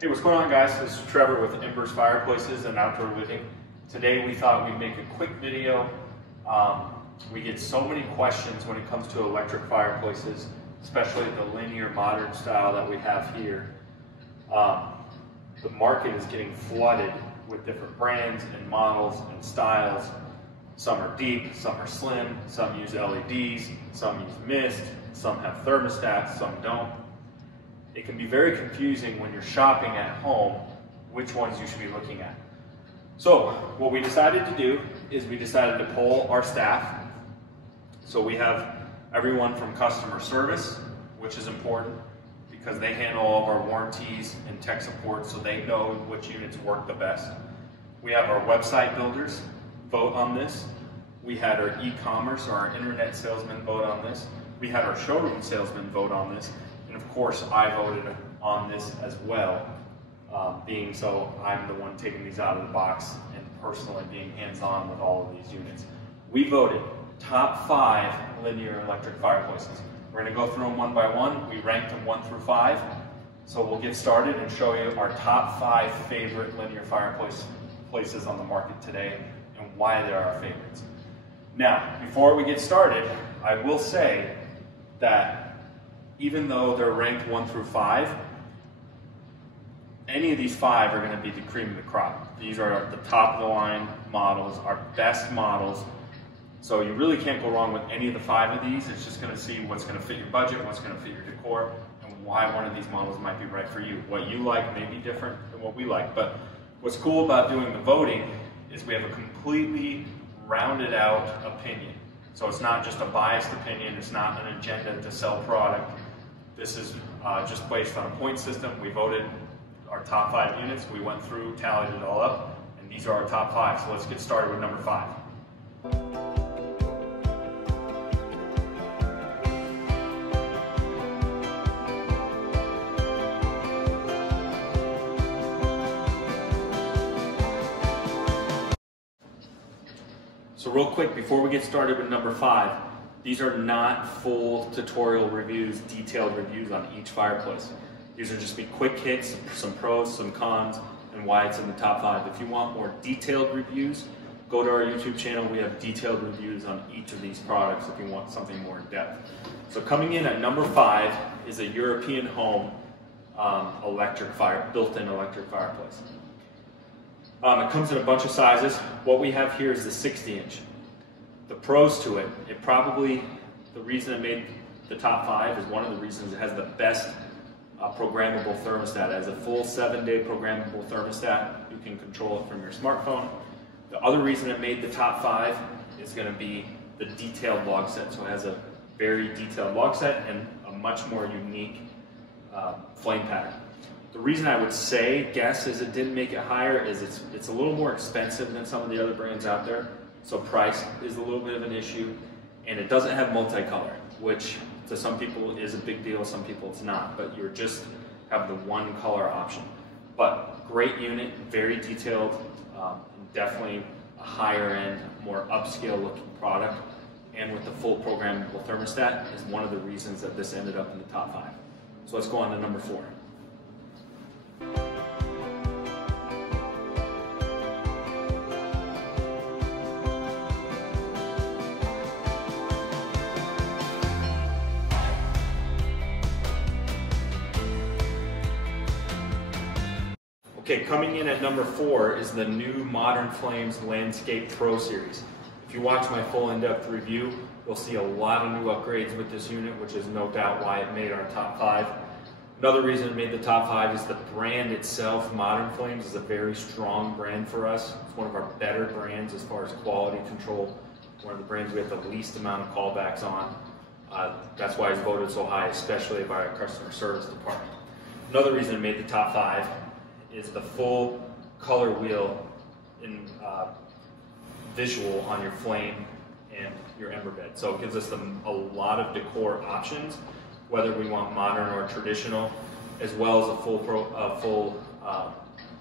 Hey, what's going on, guys? This is Trevor with Myst Fireplaces and Outdoor Living. Today we thought we'd make a quick video. We get so many questions when it comes to electric fireplaces, especially the linear modern style that we have here. The market is getting flooded with different brands and models and styles. Some are deep, some are slim, some use LEDs, some use Myst, some have thermostats, some don't. It can be very confusing when you're shopping at home which ones you should be looking at. So what we decided to do is we decided to poll our staff. So we have everyone from customer service, which is important because they handle all of our warranties and tech support, so they know which units work the best. We have our website builders vote on this. We had our e-commerce or our internet salesmen vote on this. We had our showroom salesmen vote on this. And of course, I voted on this as well, being so I'm the one taking these out of the box and personally being hands-on with all of these units. We voted top 5 linear electric fireplaces. We're going to go through them one by one. We ranked them 1 through 5. So we'll get started and show you our top 5 favorite linear fireplaces on the market today and why they're our favorites. Now, before we get started, I will say that even though they're ranked 1 through 5, any of these 5 are going to be the cream of the crop. These are the top of the line models, our best models. So you really can't go wrong with any of the 5 of these. It's just going to see what's going to fit your budget, what's going to fit your decor, and why one of these models might be right for you. What you like may be different than what we like. But what's cool about doing the voting is we have a completely rounded out opinion. So it's not just a biased opinion, it's not an agenda to sell product. This is just based on a point system. We voted our top 5 units, we went through, tallied it all up, and these are our top 5. So let's get started with number 5. So real quick, before we get started with number 5, these are not full tutorial reviews, detailed reviews on each fireplace. These are just be quick hits, some pros, some cons, and why it's in the top 5. If you want more detailed reviews, go to our YouTube channel. We have detailed reviews on each of these products if you want something more in depth. So coming in at number 5 is a European home built-in electric fireplace. It comes in a bunch of sizes. What we have here is the 60-inch. The pros to it, the reason it made the top 5 is one of the reasons it has the best programmable thermostat. It has a full 7-day programmable thermostat. You can control it from your smartphone. The other reason it made the top 5 is going to be the detailed log set. So it has a very detailed log set and a much more unique flame pattern. The reason I would guess is it didn't make it higher is it's a little more expensive than some of the other brands out there. So price is a little bit of an issue, and it doesn't have multicolor, which to some people is a big deal, some people it's not, but you just have the one color option. But great unit, very detailed, definitely a higher end, more upscale looking product, and with the full programmable thermostat is one of the reasons that this ended up in the top 5. So let's go on to number 4. Okay, coming in at number 4 is the new Modern Flames Landscape Pro Series. If you watch my full in-depth review, you'll see a lot of new upgrades with this unit, which is no doubt why it made our top 5. Another reason it made the top 5 is the brand itself. Modern Flames is a very strong brand for us. It's one of our better brands as far as quality control. One of the brands we have the least amount of callbacks on. That's why it's voted so high, especially by our customer service department. Another reason it made the top 5 is the full color wheel in visual on your flame and your ember bed. So it gives us a lot of decor options, whether we want modern or traditional, as well as a full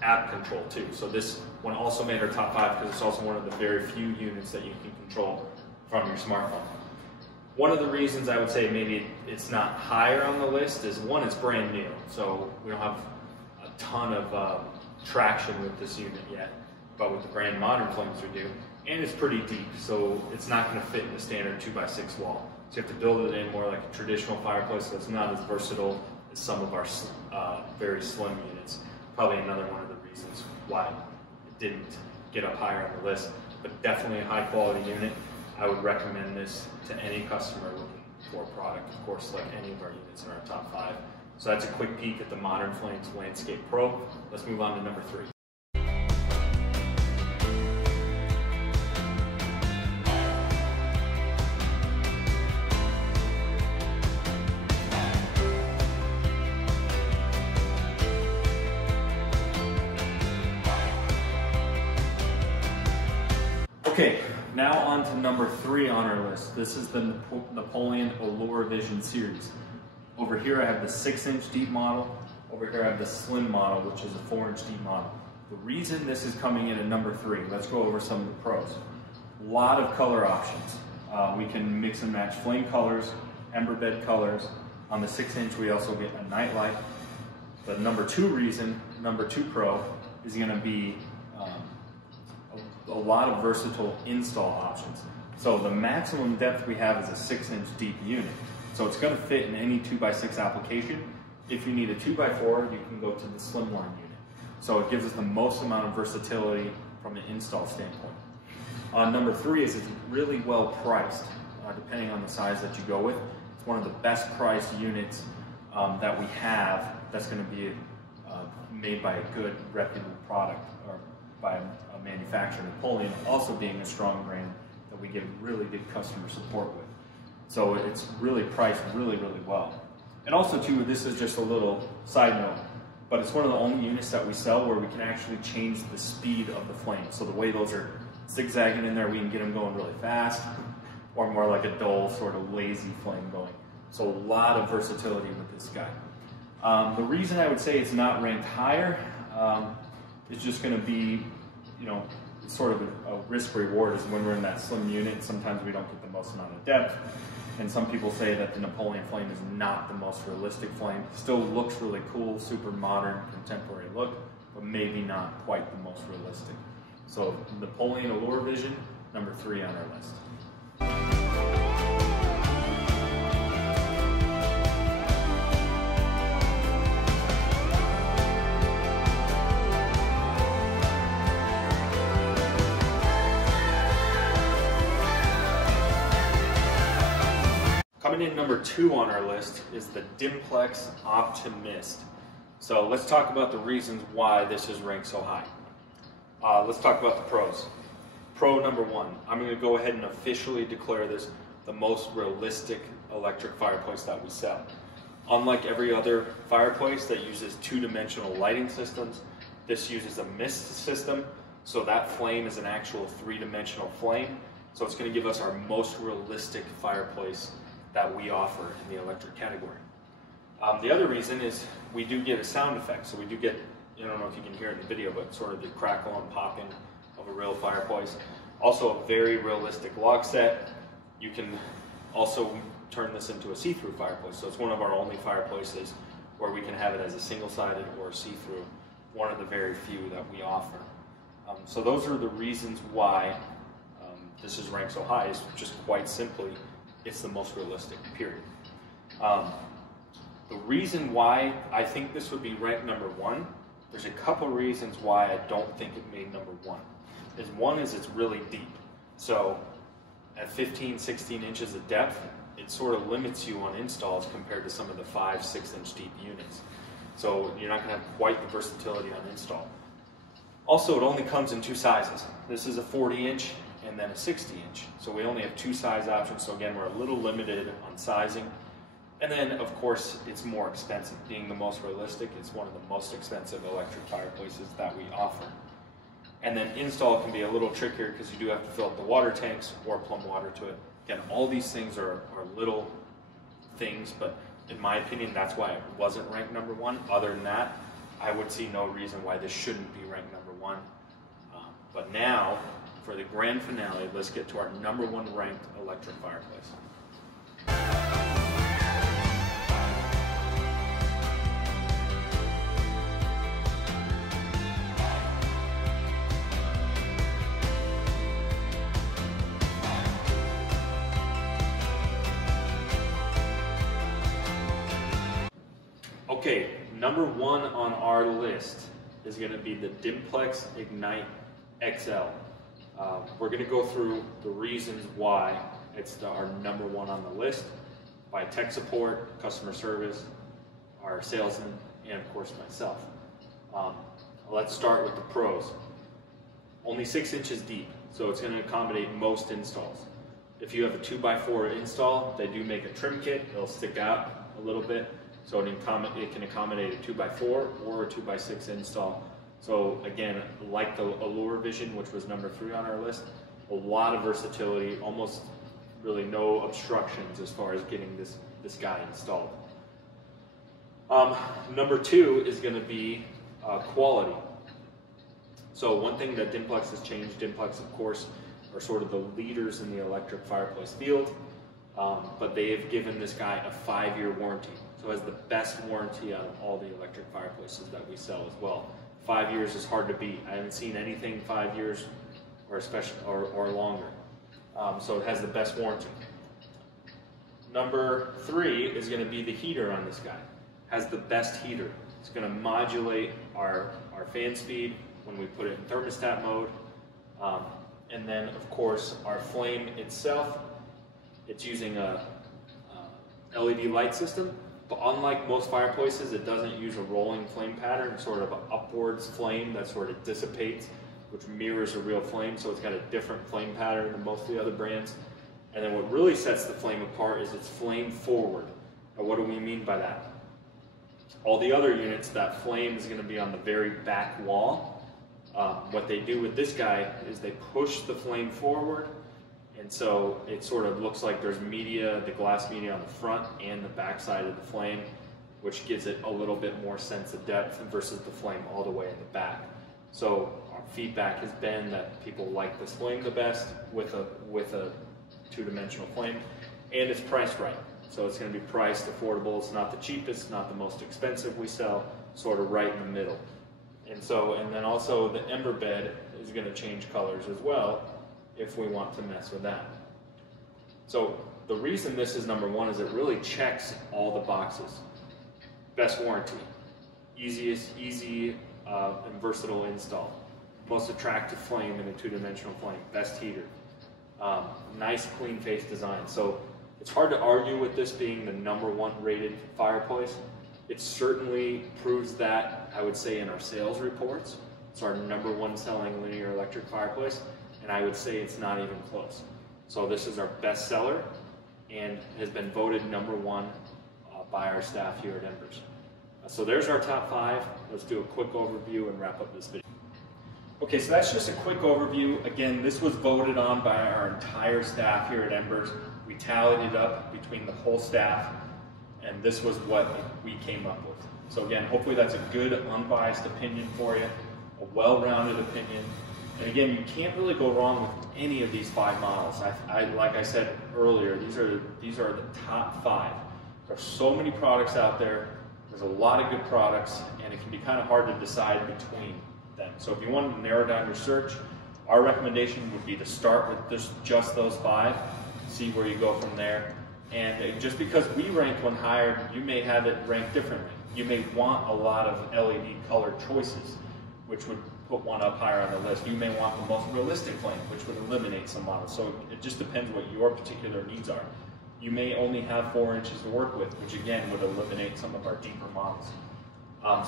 app control too. So this one also made our top 5 because it's also one of the very few units that you can control from your smartphone. One of the reasons I would say maybe it's not higher on the list is, one, it's brand new. So we don't have a ton of traction with this unit yet, but with the brand Modern Flames we do. And it's pretty deep, so it's not going to fit in the standard 2x6 wall. So you have to build it in more like a traditional fireplace that's not as versatile as some of our very slim units. Probably another one of the reasons why it didn't get up higher on the list, but definitely a high quality unit. I would recommend this to any customer looking for a product, of course, like any of our units in our top 5. So that's a quick peek at the Modern Flames Landscape Pro. Let's move on to number 3. Okay, now on to number 3 on our list. This is the Napoleon Alluravision series. Over here I have the 6-inch deep model. Over here I have the slim model, which is a 4-inch deep model. The reason this is coming in at number 3, let's go over some of the pros. A lot of color options. We can mix and match flame colors, ember bed colors. On the 6-inch we also get a night light. The number 2 reason, number 2 pro, is going to be a lot of versatile install options. So the maximum depth we have is a 6-inch deep unit. So it's going to fit in any 2x6 application. If you need a 2x4, you can go to the slimline unit. So it gives us the most amount of versatility from an install standpoint. Number 3 is it's really well priced, depending on the size that you go with. It's one of the best priced units that we have that's going to be made by a good, reputable product, or by a manufacturer. Napoleon also being a strong brand that we get really good customer support with. So it's really priced really, really well. And also too, this is just a little side note, but it's one of the only units that we sell where we can actually change the speed of the flame. So the way those are zigzagging in there, we can get them going really fast, or more like a dull, sort of lazy flame going. So a lot of versatility with this guy. The reason I would say it's not ranked higher is just going to be, you know, sort of a risk reward is when we're in that slim unit, sometimes we don't get the most amount of depth. And some people say that the Napoleon flame is not the most realistic flame. Still looks really cool, super modern, contemporary look, but maybe not quite the most realistic. So Napoleon Alluravision, number 3 on our list. Coming in number 2 on our list is the Dimplex Myst. So let's talk about the reasons why this is ranked so high. Let's talk about the pros. Pro number 1, I'm going to go ahead and officially declare this the most realistic electric fireplace that we sell. Unlike every other fireplace that uses 2-dimensional lighting systems, this uses a Myst system, so that flame is an actual 3-dimensional flame. So it's going to give us our most realistic fireplace that we offer in the electric category. The other reason is we do get a sound effect. So we do get, I don't know if you can hear it in the video, but sort of the crackle and popping of a real fireplace. Also a very realistic log set. You can also turn this into a see-through fireplace. So it's one of our only fireplaces where we can have it as a single-sided or see-through. One of the very few that we offer. So those are the reasons why this is ranked so high. It's just quite simply, it's the most realistic, period. The reason why I think this would be ranked number 1, there's a couple reasons why I don't think it made number 1. One is it's really deep. So at 15, 16 inches of depth, it sort of limits you on installs compared to some of the 5, 6-inch deep units. So you're not going to have quite the versatility on install. Also, it only comes in 2 sizes. This is a 40-inch and then a 60-inch. So we only have 2 size options, so again, we're a little limited on sizing. And then, of course, it's more expensive. Being the most realistic, it's one of the most expensive electric fireplaces that we offer. And then install can be a little trickier because you do have to fill up the water tanks or plumb water to it. Again, all these things are little things, but in my opinion, that's why it wasn't ranked number 1. Other than that, I would see no reason why this shouldn't be ranked number 1. But now, for the grand finale, let's get to our number 1 ranked electric fireplace. Okay, number one on our list is going to be the Dimplex Ignite XL. We're going to go through the reasons why it's our number one on the list by tech support, customer service, our salesman, and of course myself. Let's start with the pros. Only 6 inches deep, so it's going to accommodate most installs. If you have a 2x4 install, they do make a trim kit. It'll stick out a little bit, so it can accommodate a 2x4 or a 2x6 install. So again, like the Alluravision, which was number 3 on our list, a lot of versatility, almost really no obstructions as far as getting this guy installed. Number 2 is going to be quality. So one thing that Dimplex has changed, Dimplex of course are sort of the leaders in the electric fireplace field, but they have given this guy a 5-year warranty. So it has the best warranty out of all the electric fireplaces that we sell as well. 5 years is hard to beat. I haven't seen anything 5 years or longer. So it has the best warranty. Number 3 is going to be the heater on this guy. Has the best heater. It's going to modulate our fan speed when we put it in thermostat mode. And then of course our flame itself, it's using a LED light system. But unlike most fireplaces, it doesn't use a rolling flame pattern, sort of an upwards flame that sort of dissipates, which mirrors a real flame, so it's got a different flame pattern than most of the other brands. And then what really sets the flame apart is it's flame forward. Now what do we mean by that? All the other units, that flame is going to be on the very back wall. What they do with this guy is they push the flame forward, and so it sort of looks like there's media, the glass media on the front and the back side of the flame, which gives it a little bit more sense of depth versus the flame all the way in the back. So our feedback has been that people like this flame the best with a 2-dimensional flame, and it's priced right. So it's going to be priced affordable. It's not the cheapest, not the most expensive we sell, sort of right in the middle. And then also the ember bed is going to change colors as well if we want to mess with that. So the reason this is number 1 is it really checks all the boxes. Best warranty, easy and versatile install, most attractive flame in a 2-dimensional flame, best heater, nice clean face design. So it's hard to argue with this being the number 1 rated fireplace. It certainly proves that, I would say, in our sales reports. It's our number 1 selling linear electric fireplace, and I would say it's not even close. So this is our best seller and has been voted number 1 by our staff here at Embers. So there's our top 5. Let's do a quick overview and wrap up this video. Okay, so that's just a quick overview. Again, this was voted on by our entire staff here at Embers. We tallied it up between the whole staff, and this was what we came up with. So again, hopefully that's a good, unbiased opinion for you, a well-rounded opinion. And again, you can't really go wrong with any of these 5 models. Like I said earlier, these are the top 5. There's so many products out there. There's a lot of good products, and it can be kind of hard to decide between them. So if you want to narrow down your search, our recommendation would be to start with just those 5, see where you go from there. And just because we ranked one higher, you may have it ranked differently. You may want a lot of LED color choices, which would put one up higher on the list. You may want the most realistic flame, which would eliminate some models. So it just depends what your particular needs are. You may only have 4 inches to work with, which again would eliminate some of our deeper models.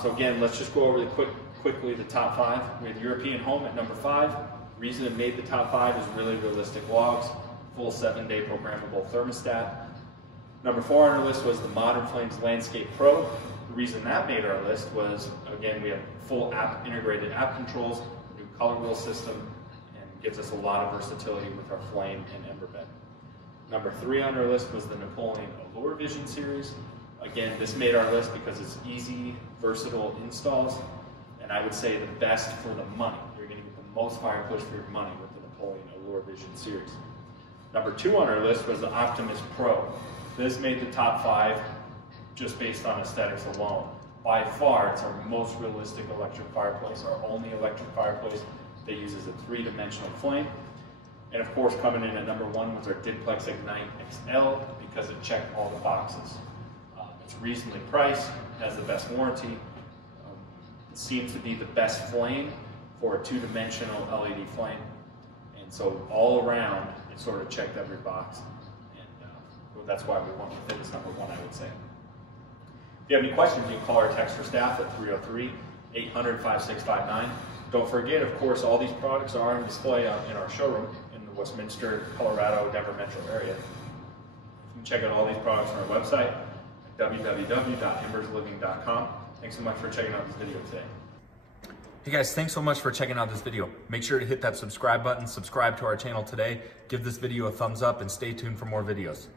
So again, let's just go over quickly the top 5. We have European Home at number 5. Reason it made the top 5 is really realistic logs, full 7-day programmable thermostat. Number 4 on our list was the Modern Flames Landscape Pro. The reason that made our list was, again, we have full integrated app controls, new color wheel system, and gives us a lot of versatility with our flame and ember bed. Number 3 on our list was the Napoleon Alluravision series. Again, this made our list because it's easy, versatile installs, and I would say the best for the money. You're going to get the most fireplace for your money with the Napoleon Alluravision series. Number 2 on our list was the Optimus Pro. This made the top 5 just based on aesthetics alone. By far, it's our most realistic electric fireplace, our only electric fireplace that uses a 3-dimensional flame. And of course, coming in at number 1 was our Dimplex Ignite XL because it checked all the boxes. It's It's reasonably priced, has the best warranty. It seems to be the best flame for a two-dimensional LED flame. And so all around, it sort of checked every box. And well, that's why we went with it as number one, I would say. If you have any questions, you can call or text our staff at 303-800-5659. Don't forget, of course, all these products are on display in our showroom in the Westminster, Colorado, Denver metro area. You can check out all these products on our website at www.embersliving.com. Thanks so much for checking out this video today. Hey guys, thanks so much for checking out this video. Make sure to hit that subscribe button, subscribe to our channel today, give this video a thumbs up, and stay tuned for more videos.